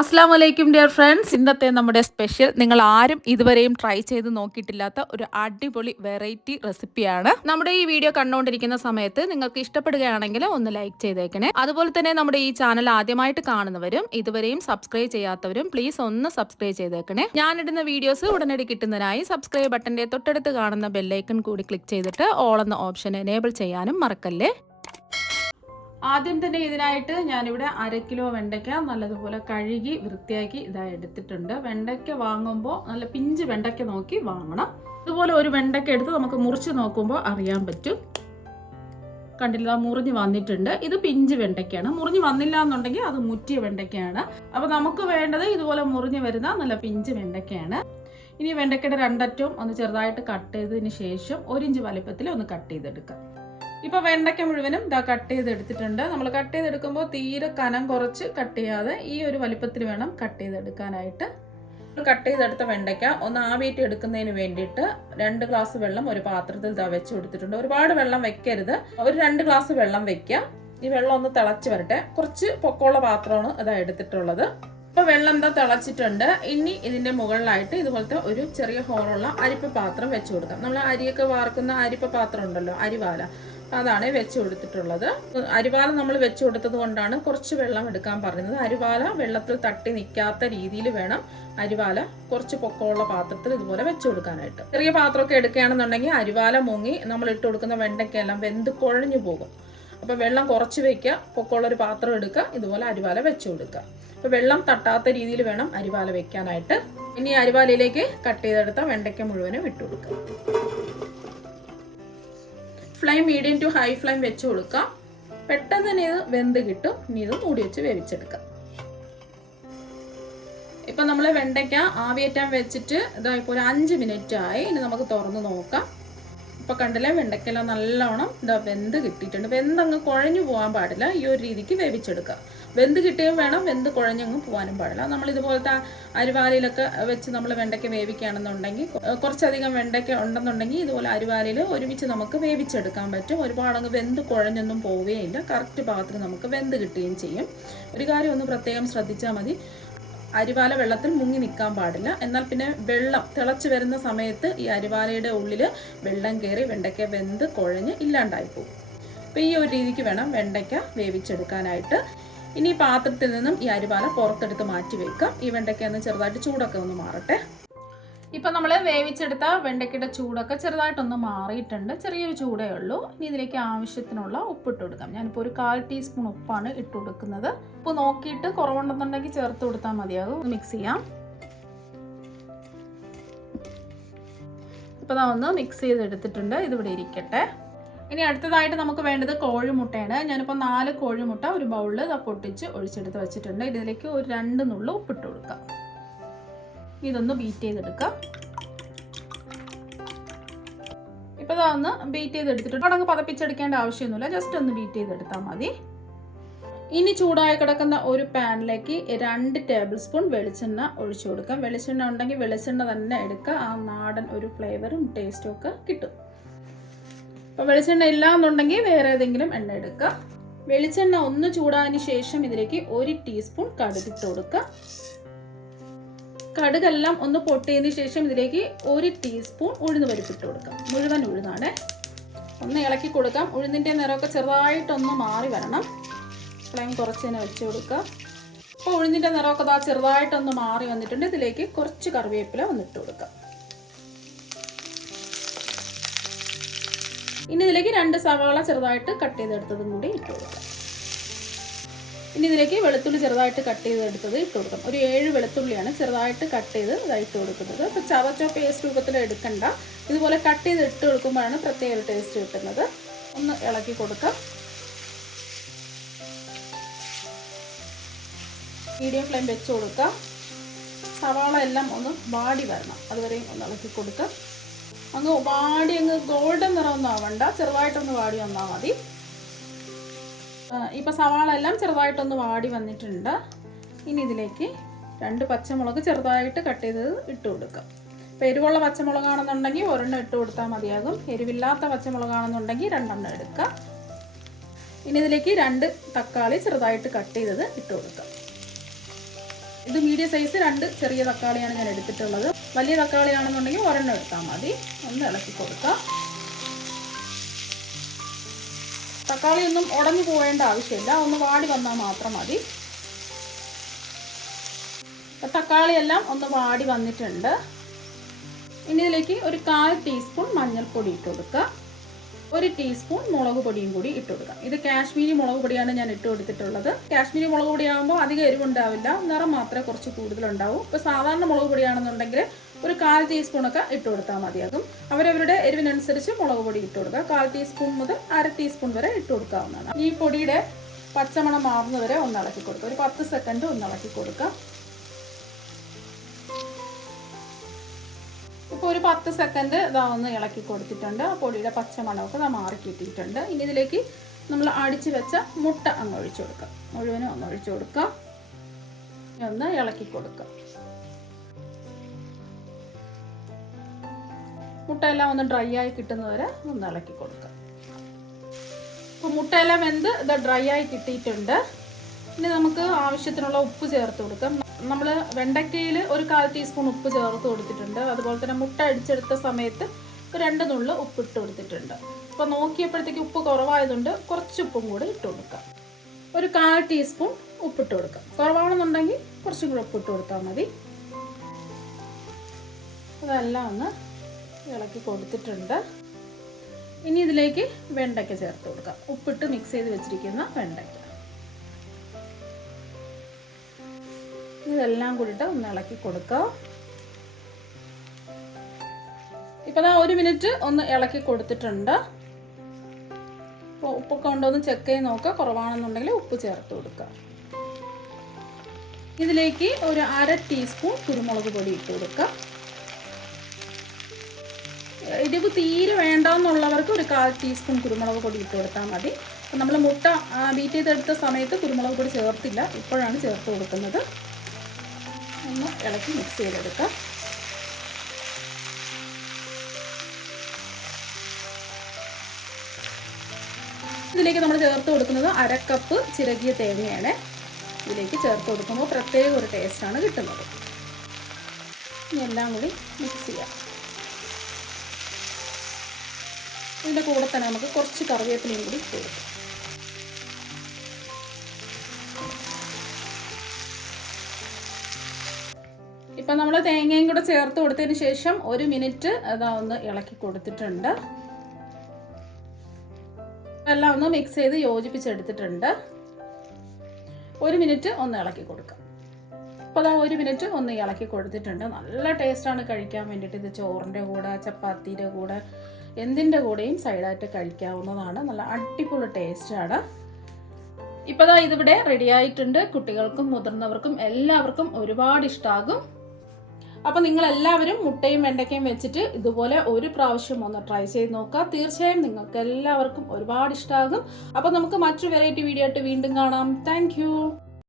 അസ്സാം വലൈക്കും dear friends. ഇന്നത്തെ നമ്മുടെ സ്പെഷ്യൽ നിങ്ങൾ ആരും ഇതുവരെയും ട്രൈ ചെയ്ത് നോക്കിയിട്ടില്ലാത്ത ഒരു അടിപൊളി വെറൈറ്റി റെസിപ്പിയാണ്. നമ്മുടെ ഈ വീഡിയോ കണ്ടുകൊണ്ടിരിക്കുന്ന സമയത്ത് നിങ്ങൾക്ക് ഇഷ്ടപ്പെടുകയാണെങ്കിൽ ഒന്ന് ലൈക്ക് ചെയ്തേക്കണേ. അതുപോലെ തന്നെ നമ്മുടെ ഈ ചാനൽ ആദ്യമായിട്ട് കാണുന്നവരും ഇതുവരെയും സബ്സ്ക്രൈബ് ചെയ്യാത്തവരും പ്ലീസ് ഒന്ന് സബ്സ്ക്രൈബ് ചെയ്തേക്കണേ. ഞാനിടുന്ന വീഡിയോസ് ഉടനടി കിട്ടുന്നതിനായി സബ്സ്ക്രൈബ് ബട്ടന്റെ തൊട്ടടുത്ത് കാണുന്ന ബെല്ലൈക്കൺ കൂടി ക്ലിക്ക് ചെയ്തിട്ട് ഓൾ എന്ന ഓപ്ഷൻ എനേബിൾ ചെയ്യാനും മറക്കല്ലേ. ആദ്യം തന്നെ ഇതിനായിട്ട് ഞാനിവിടെ 1/2 കിലോ വെണ്ടയ്ക്ക നല്ലതുപോലെ കഴുകി വൃത്തിയാക്കി ഇതായി എടുത്തിട്ടുണ്ട്. വെണ്ടയ്ക്ക വാങ്ങുമ്പോൾ നല്ല പിഞ്ച് വെണ്ടയ്ക്ക നോക്കി വാങ്ങണം. ഇതുപോലെ ഒരു വെണ്ടയ്ക്ക എടുത്ത് നമുക്ക് മുറിച്ച് നോക്കുമ്പോൾ അറിയാൻ പറ്റും. കണ്ടില്ല, മുറിഞ്ഞ് വന്നിട്ടുണ്ട്. ഇത് പിഞ്ച് വെണ്ടയ്ക്കാണ്. മുറിഞ്ഞ് വന്നില്ല എന്നുണ്ടെങ്കിൽ അത് മുറ്റിയ വെണ്ടയ്ക്കയാണ്. അപ്പോൾ നമുക്ക് വേണ്ടത് ഇതുപോലെ മുറിഞ്ഞ് വരുന്ന നല്ല പിഞ്ച് വെണ്ടയ്ക്കയാണ്. ഇനി വെണ്ടയ്ക്കയുടെ രണ്ടറ്റവും ഒന്ന് ചെറുതായിട്ട് കട്ട് ചെയ്തതിന് ശേഷം 1 ഇഞ്ച് വലിപ്പത്തിൽ ഒന്ന് കട്ട് ചെയ്തെടുക്കാം. ഇപ്പോൾ വെണ്ടയ്ക്ക മുഴുവനും ഇതാ കട്ട് ചെയ്തെടുത്തിട്ടുണ്ട്. നമ്മൾ കട്ട് ചെയ്തെടുക്കുമ്പോൾ തീരെ കനം കുറച്ച് കട്ട് ചെയ്യാതെ ഈ ഒരു വലിപ്പത്തിൽ വേണം കട്ട് ചെയ്തെടുക്കാനായിട്ട്. കട്ട് ചെയ്തെടുത്ത വെണ്ടയ്ക്ക ഒന്ന് ആവിയിട്ട് എടുക്കുന്നതിന് വേണ്ടിയിട്ട് 2 ഗ്ലാസ് വെള്ളം ഒരു പാത്രത്തിൽ വെച്ച് കൊടുത്തിട്ടുണ്ട്. ഒരുപാട് വെള്ളം വെക്കരുത്, ഒരു 2 ഗ്ലാസ് വെള്ളം വെക്കുക. ഈ വെള്ളം ഒന്ന് തിളച്ച് വരട്ടെ. കുറച്ച് പൊക്കമുള്ള പാത്രമാണ് ഇതാ എടുത്തിട്ടുള്ളത്. ഇപ്പോൾ വെള്ളം എന്താ തിളച്ചിട്ടുണ്ട്. ഇനി ഇതിൻ്റെ മുകളിലായിട്ട് ഇതുപോലത്തെ ഒരു ചെറിയ ഹോളുള്ള അരിപ്പ പാത്രം വെച്ച് കൊടുക്കാം. നമ്മൾ അരിയൊക്കെ വാർക്കുന്ന അരിപ്പ പാത്രം ഉണ്ടല്ലോ, അരിവാല, അതാണ് വെച്ച് കൊടുത്തിട്ടുള്ളത്. അരിവാല നമ്മൾ വെച്ച് കൊടുത്തത് കൊണ്ടാണ് കുറച്ച് വെള്ളം എടുക്കാൻ പറഞ്ഞത്. അരിവാല വെള്ളത്തിൽ തട്ടി നിൽക്കാത്ത രീതിയിൽ വേണം അരിവാല കുറച്ച് പൊക്കമുള്ള പാത്രത്തിൽ ഇതുപോലെ വെച്ച് കൊടുക്കാനായിട്ട്. ചെറിയ പാത്രമൊക്കെ എടുക്കുകയാണെന്നുണ്ടെങ്കിൽ അരിവാല മുങ്ങി നമ്മൾ ഇട്ട് കൊടുക്കുന്ന വെണ്ടയ്ക്കെല്ലാം വെന്ത് കുഴഞ്ഞു പോകും. അപ്പോൾ വെള്ളം കുറച്ച് വയ്ക്കുക, പൊക്കമുള്ളൊരു പാത്രം എടുക്കുക, ഇതുപോലെ അരിവാല വെച്ച് കൊടുക്കുക. അപ്പോൾ വെള്ളം തട്ടാത്ത രീതിയിൽ വേണം അരിവാല വെക്കാനായിട്ട്. ഇനി അരിവാലയിലേക്ക് കട്ട് ചെയ്തെടുത്ത വെണ്ടയ്ക്ക മുഴുവനും ഇട്ട് കൊടുക്കുക. Flame medium to high flame വെച്ച് കൊടുക്കാം. പെട്ടെന്ന് തന്നെ ഇത് വെന്ത് കിട്ടും. ഇനി ഇത് മൂടി വെച്ച് വേവിച്ചെടുക്കാം. ഇപ്പം നമ്മൾ വെണ്ടയ്ക്ക ആവിയേറ്റാൻ വെച്ചിട്ട് ഇതാ ഇപ്പോൾ ഒരു 5 മിനിറ്റ് ആയി. ഇനി നമുക്ക് തുറന്ന് നോക്കാം. ഇപ്പം കണ്ടില്ലേ, വെണ്ടയ്ക്കെല്ലാം നല്ലോണം ഇതാ വെന്ത് കിട്ടിയിട്ടുണ്ട്. വെന്തങ്ങ് കുഴഞ്ഞു പോകാൻ പാടില്ല, ഈ ഒരു രീതിക്ക് വേവിച്ചെടുക്കുക. വെന്ത് കിട്ടുകയും വേണം, വെന്ത് കുഴഞ്ഞങ്ങ് പോകാനും പാടില്ല. നമ്മൾ ഇതുപോലത്തെ അരിവാലയിലൊക്കെ വെച്ച് നമ്മൾ വെണ്ടയ്ക്ക വേവിക്കുകയാണെന്നുണ്ടെങ്കിൽ, കുറച്ചധികം വെണ്ടയ്ക്ക ഉണ്ടെന്നുണ്ടെങ്കിൽ ഇതുപോലെ അരിവാലയിൽ ഒരുമിച്ച് നമുക്ക് വേവിച്ചെടുക്കാൻ പറ്റും. ഒരുപാടങ്ങ് വെന്ത് കുഴഞ്ഞൊന്നും പോവുകയില്ല, കറക്റ്റ് പാകത്തിന് നമുക്ക് വെന്ത് കിട്ടുകയും ചെയ്യും. ഒരു കാര്യം ഒന്ന് പ്രത്യേകം ശ്രദ്ധിച്ചാൽ മതി, അരിവാല വെള്ളത്തിൽ മുങ്ങി നിൽക്കാൻ പാടില്ല. എന്നാൽ പിന്നെ വെള്ളം തിളച്ച് വരുന്ന സമയത്ത് ഈ അരിവാലയുടെ ഉള്ളിൽ വെള്ളം കയറി വെണ്ടയ്ക്ക വെന്ത് കുഴഞ്ഞ് ഇല്ലാണ്ടായി പോകും. അപ്പോൾ ഈ ഒരു രീതിക്ക് വേണം വെണ്ടയ്ക്ക വേവിച്ചെടുക്കാനായിട്ട്. ഇനി പാത്രത്തിൽ നിന്നും ഈ അരിവാല പുറത്തെടുത്ത് മാറ്റി വെക്കാം. ഈ വെണ്ടയ്ക്ക ഒന്ന് ചെറുതായിട്ട് ചൂടൊക്കെ ഒന്ന് മാറട്ടെ. ഇപ്പം നമ്മൾ വേവിച്ചെടുത്ത വെണ്ടയ്ക്കയുടെ ചൂടൊക്കെ ചെറുതായിട്ടൊന്ന് മാറിയിട്ടുണ്ട്. ചെറിയൊരു ചൂടേ ഉള്ളൂ. ഇനി ഇതിലേക്ക് ആവശ്യത്തിനുള്ള ഉപ്പിട്ട് കൊടുക്കാം. ഞാനിപ്പോൾ ഒരു 1/4 ടീസ്പൂൺ ഉപ്പാണ് ഇട്ട് കൊടുക്കുന്നത്. ഉപ്പ് നോക്കിയിട്ട് കുറവുണ്ടെന്നുണ്ടെങ്കിൽ ചേർത്ത് കൊടുത്താൽ മതിയാകും. മിക്സ് ചെയ്യാം. ഇപ്പോൾ ഒന്ന് മിക്സ് ചെയ്തെടുത്തിട്ടുണ്ട്. ഇതിവിടെ ഇരിക്കട്ടെ. ഇനി അടുത്തതായിട്ട് നമുക്ക് വേണ്ടത് കോഴിമുട്ടയാണ്. ഞാനിപ്പോൾ 4 കോഴിമുട്ട ഒരു ബൗളിൽ പൊട്ടിച്ച് ഒഴിച്ചെടുത്ത് വെച്ചിട്ടുണ്ട്. ഇതിലേക്ക് ഒരു 2 നുള്ളു ഉപ്പിട്ട് കൊടുക്കാം. ഇതൊന്ന് ബീറ്റ് ചെയ്തെടുക്കാം. ഇപ്പോൾ ഇതൊന്ന് ബീറ്റ് ചെയ്തെടുത്തിട്ടുണ്ട്. അടങ്ങ് പതപ്പിച്ചെടുക്കേണ്ട ആവശ്യമൊന്നുമില്ല, ജസ്റ്റ് ഒന്ന് ബീറ്റ് ചെയ്തെടുത്താൽ മതി. ഇനി ചൂടായി കിടക്കുന്ന ഒരു പാനിലേക്ക് 2 ടേബിൾ സ്പൂൺ വെളിച്ചെണ്ണ ഒഴിച്ചു കൊടുക്കാം. വെളിച്ചെണ്ണ ഉണ്ടെങ്കിൽ വെളിച്ചെണ്ണ തന്നെ എടുക്കുക. ആ നാടൻ ഒരു ഫ്ലേവറും ടേസ്റ്റും ഒക്കെ കിട്ടും. അപ്പോൾ വെളിച്ചെണ്ണ ഇല്ല എന്നുണ്ടെങ്കിൽ വേറെ ഏതെങ്കിലും എണ്ണ എടുക്കുക. വെളിച്ചെണ്ണ ഒന്ന് ചൂടായതിന് ശേഷം ഇതിലേക്ക് 1 ടീസ്പൂൺ കടുകിട്ട് കൊടുക്കുക. കടുകെല്ലാം ഒന്ന് പൊട്ടിയതിന് ശേഷം ഇതിലേക്ക് 1 ടീസ്പൂൺ ഉഴുന്ന് പരിപ്പിട്ട് കൊടുക്കാം. മുഴുവൻ ഉഴുന്നാണ്. ഒന്ന് ഇളക്കി കൊടുക്കാം. ഉഴുന്നിൻ്റെ നിറമൊക്കെ ചെറുതായിട്ടൊന്ന് മാറി വരണം. ഫ്ലെയിം കുറച്ച് തന്നെ വെച്ച് കൊടുക്കുക. അപ്പോൾ ഉഴുന്നിൻ്റെ നിറമൊക്കെ ചെറുതായിട്ടൊന്ന് മാറി വന്നിട്ടുണ്ട്. ഇതിലേക്ക് കുറച്ച് കറിവേപ്പില ഒന്നിട്ട് കൊടുക്കാം. ഇനി ഇതിലേക്ക് 2 സവാള ചെറുതായിട്ട് കട്ട് ചെയ്തെടുത്തതും കൂടി ഇട്ട് കൊടുക്കാം. ഇനി ഇതിലേക്ക് വെളുത്തുള്ളി ചെറുതായിട്ട് കട്ട് ചെയ്തെടുത്തത് ഇട്ട് കൊടുക്കാം. ഒരു 7 വെളുത്തുള്ളിയാണ് ചെറുതായിട്ട് കട്ട് ചെയ്ത് ഇട്ട് കൊടുക്കുന്നത്. അപ്പോൾ ചതച്ചോ പേസ്റ്റ് രൂപത്തിൽ എടുക്കണ്ട, ഇതുപോലെ കട്ട് ചെയ്ത് ഇട്ട് കൊടുക്കുമ്പോഴാണ് പ്രത്യേക ഒരു ടേസ്റ്റ് കിട്ടുന്നത്. ഒന്ന് ഇളക്കി കൊടുക്കാം. മീഡിയം ഫ്ലെയിം വെച്ച് കൊടുക്കാം. സവാള എല്ലാം ഒന്ന് വാടി വരണം, അതുവരെയും ഒന്ന് ഇളക്കി കൊടുക്കാം. അങ്ങ് ഗോൾഡൻ നിറമൊന്നും ആവണ്ട, ചെറുതായിട്ടൊന്ന് വാടി വന്നാൽ മതി. ഇപ്പോൾ സവാള എല്ലാം ചെറുതായിട്ടൊന്ന് വാടി വന്നിട്ടുണ്ട്. ഇനി ഇതിലേക്ക് 2 പച്ചമുളക് ചെറുതായിട്ട് കട്ട് ചെയ്തത് ഇട്ട് കൊടുക്കാം. ഇപ്പോൾ എരിവുള്ള പച്ചമുളകാണെന്നുണ്ടെങ്കിൽ 1 ഇട്ട് കൊടുത്താൽ മതിയാകും. എരിവില്ലാത്ത പച്ചമുളകാണെന്നുണ്ടെങ്കിൽ 2 എടുക്കുക. ഇനി ഇതിലേക്ക് 2 തക്കാളി ചെറുതായിട്ട് കട്ട് ചെയ്തത് ഇട്ട് കൊടുക്കാം. ഇത് മീഡിയം സൈസ് 2 ചെറിയ തക്കാളിയാണ് ഞാൻ എടുത്തിട്ടുള്ളത്. വലിയ തക്കാളിയാണെന്നുണ്ടെങ്കിൽ ഒരെണ്ണം എടുത്താൽ മതി. ഒന്ന് ഇളക്കി കൊടുക്കാം. തക്കാളി ഒന്നും ഉടഞ്ഞു പോകേണ്ട ആവശ്യമില്ല, ഒന്ന് വാടി വന്നാൽ മാത്രം മതി. തക്കാളി എല്ലാം ഒന്ന് വാടി വന്നിട്ടുണ്ട്. ഇനി ഇതിലേക്ക് ഒരു 1/4 ടീസ്പൂൺ മഞ്ഞൾപ്പൊടി ഇട്ട് കൊടുക്കുക. 1 ടീസ്പൂൺ മുളക് പൊടിയും കൂടി ഇട്ട് കൊടുക്കാം. ഇത് കാശ്മീരി മുളക് പൊടിയാണ് ഞാൻ ഇട്ട് കൊടുത്തിട്ടുള്ളത്. കാശ്മീരി മുളക് പൊടിയാകുമ്പോൾ അധികം എരിവുണ്ടാവില്ല, നിറം മാത്രമേ കുറച്ച് കൂടുതലുണ്ടാവും. ഇപ്പോൾ സാധാരണ മുളക് പൊടിയാണെന്നുണ്ടെങ്കിൽ ഒരു 1/4 ടീസ്പൂണൊക്കെ ഇട്ട് കൊടുത്താൽ മതിയാകും. അവരവരുടെ എരിവിനനുസരിച്ച് മുളക് പൊടി ഇട്ട് കൊടുക്കുക. 1/4 ടീസ്പൂൺ മുതൽ 1/2 ടീസ്പൂൺ വരെ ഇട്ട് കൊടുക്കാവുന്നതാണ്. ഈ പൊടിയുടെ പച്ചമണം മാറുന്നവരെ ഒന്ന് ഇളക്കി കൊടുക്കുക. ഒരു 10 സെക്കൻഡ് ഒന്ന് ഇളക്കി കൊടുക്കുക. ഇപ്പോൾ ഒരു 10 സെക്കൻഡ് ഇതാ ഒന്ന് ഇളക്കി കൊടുത്തിട്ടുണ്ട്. ആ പൊടിയുടെ പച്ചമണമൊക്കെ ഇതാ മാറി കിട്ടിയിട്ടുണ്ട്. ഇനി ഇതിലേക്ക് നമ്മൾ അടിച്ച് വെച്ച മുട്ട അങ്ങ് ഒഴിച്ചു കൊടുക്കുക. മുഴുവനും ഒന്ന് ഒഴിച്ചു കൊടുക്കുക. ഒന്ന് ഇളക്കി കൊടുക്കുക. മുട്ടയെല്ലാം ഒന്ന് ഡ്രൈ ആയി കിട്ടുന്നവരെ ഒന്ന് ഇളക്കി കൊടുക്കുക. അപ്പോൾ മുട്ടയെല്ലാം വെന്ത് ഇത് ഡ്രൈ ആയി കിട്ടിയിട്ടുണ്ട്. ഇനി നമുക്ക് ആവശ്യത്തിനുള്ള ഉപ്പ് ചേർത്ത് കൊടുക്കാം. നമ്മൾ വെണ്ടയ്ക്കയിൽ ഒരു 1/4 ടീസ്പൂൺ ഉപ്പ് ചേർത്ത് കൊടുത്തിട്ടുണ്ട്. അതുപോലെ തന്നെ മുട്ട അടിച്ചെടുത്ത സമയത്ത് 2 നുള്ള് ഉപ്പ് ഇട്ട് കൊടുത്തിട്ടുണ്ട്. അപ്പോൾ നോക്കിയപ്പോഴത്തേക്ക് ഉപ്പ് കുറവായതുകൊണ്ട് കുറച്ച് ഉപ്പും കൂടി ഇട്ട് കൊടുക്കാം. ഒരു 1/4 ടീസ്പൂൺ ഉപ്പിട്ട് കൊടുക്കാം. കുറവാണെന്നുണ്ടെങ്കിൽ കുറച്ചും കൂടി ഉപ്പിട്ട് കൊടുത്താൽ മതി. അതെല്ലാം ഒന്ന് ഇളക്കി കൊടുത്തിട്ടുണ്ട്. ഇനി ഇതിലേക്ക് വെണ്ടയ്ക്ക ചേർത്ത് കൊടുക്കാം. ഉപ്പിട്ട് മിക്സ് ചെയ്ത് വെച്ചിരിക്കുന്ന വെണ്ടയ്ക്ക ഇതെല്ലാം കൂടിയിട്ട് ഒന്ന് ഇളക്കി കൊടുക്കുക. ഇപ്പോൾ ദാ 1 മിനിറ്റ് ഒന്ന് ഇളക്കി കൊടുത്തിട്ടുണ്ട്. അപ്പോൾ ഉപ്പൊക്കെ ഉണ്ടോ എന്ന് ചെക്ക് ചെയ്ത് നോക്കുക. കുറവാണെന്നുണ്ടെങ്കിൽ ഉപ്പ് ചേർത്ത് കൊടുക്കുക. ഇതിലേക്ക് ഒരു 1/2 ടീസ്പൂൺ കുരുമുളക് പൊടി ഇട്ട് കൊടുക്കുക. എരിവ് തീരെ വേണ്ടെന്നുള്ളവർക്ക് ഒരു 1/4 ടീസ്പൂൺ കുരുമുളക് പൊടി ഇട്ട് കൊടുത്താൽ മതി. അപ്പോൾ നമ്മൾ മുട്ട ബീറ്റ് ചെയ്തെടുത്ത സമയത്ത് കുരുമുളക് പൊടി ചേർത്തില്ല, ഇപ്പോഴാണ് ചേർത്ത് കൊടുക്കുന്നത്. ഒന്ന് ഇളക്കി മിക്സ് ചെയ്തെടുക്കുക. ഇതിലേക്ക് നമ്മൾ ചേർത്ത് കൊടുക്കുന്നത് 1/2 കപ്പ് ചിരകിയ തേങ്ങയാണ്. ഇതിലേക്ക് ചേർത്ത് കൊടുക്കുമ്പോൾ പ്രത്യേക ഒരു ടേസ്റ്റാണ് കിട്ടുന്നത്. ഇനി എല്ലാം കൂടി മിക്സ് ചെയ്യാം. ഇതിൻ്റെ കൂടെ തന്നെ നമുക്ക് കുറച്ച് കറിവേപ്പിലയും കൂടി ഇട്ട് കൊടുക്കാം. ഇപ്പം നമ്മൾ തേങ്ങയും കൂടെ ചേർത്ത് കൊടുത്തതിന് ശേഷം 1 മിനിറ്റ് അതാ ഒന്ന് ഇളക്കി കൊടുത്തിട്ടുണ്ട്. എല്ലാം ഒന്ന് മിക്സ് ചെയ്ത് യോജിപ്പിച്ചെടുത്തിട്ടുണ്ട്. 1 മിനിറ്റ് ഒന്ന് ഇളക്കി കൊടുക്കാം. അപ്പോൾ അതാ 1 മിനിറ്റ് ഒന്ന് ഇളക്കി കൊടുത്തിട്ടുണ്ട്. നല്ല ടേസ്റ്റാണ് കഴിക്കാൻ വേണ്ടിയിട്ട്. ഇത് ചോറിൻ്റെ കൂടെ, ചപ്പാത്തിയുടെ കൂടെ, എന്തിൻ്റെ കൂടെയും സൈഡായിട്ട് കഴിക്കാവുന്നതാണ്. നല്ല അടിപൊളി ടേസ്റ്റാണ്. ഇപ്പോൾ ദാ ഇതിവിടെ റെഡി ആയിട്ടുണ്ട്. കുട്ടികൾക്കും മുതിർന്നവർക്കും എല്ലാവർക്കും ഒരുപാട് ഇഷ്ടമാകും. അപ്പോൾ നിങ്ങളെല്ലാവരും മുട്ടയും വെണ്ടയ്ക്കയും വെച്ചിട്ട് ഇതുപോലെ ഒരു പ്രാവശ്യം ഒന്ന് ട്രൈ ചെയ്ത് നോക്കുക. തീർച്ചയായും നിങ്ങൾക്ക് എല്ലാവർക്കും ഒരുപാട് ഇഷ്ടമാകും. അപ്പോൾ നമുക്ക് മറ്റൊരു വെറൈറ്റി വീഡിയോ ആയിട്ട് വീണ്ടും കാണാം. താങ്ക്